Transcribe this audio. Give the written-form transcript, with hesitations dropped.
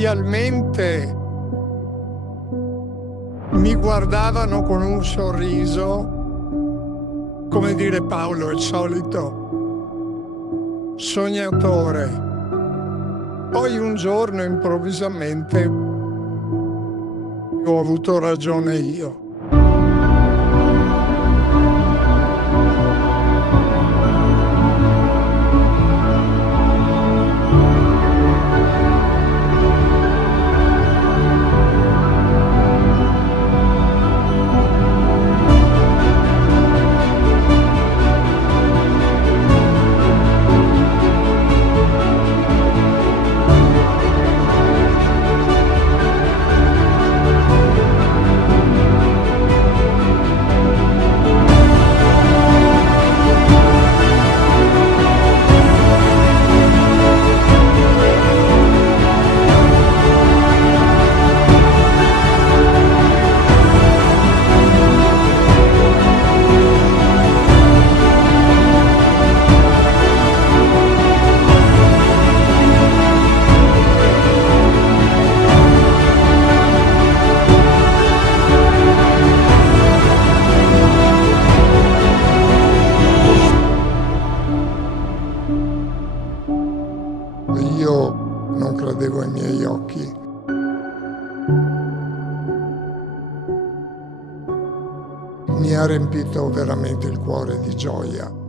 inizialmente mi guardavano con un sorriso, come dire Paolo, il solito sognatore. Poi un giorno improvvisamente ho avuto ragione io. Io non credevo ai miei occhi. Mi ha riempito veramente il cuore di gioia.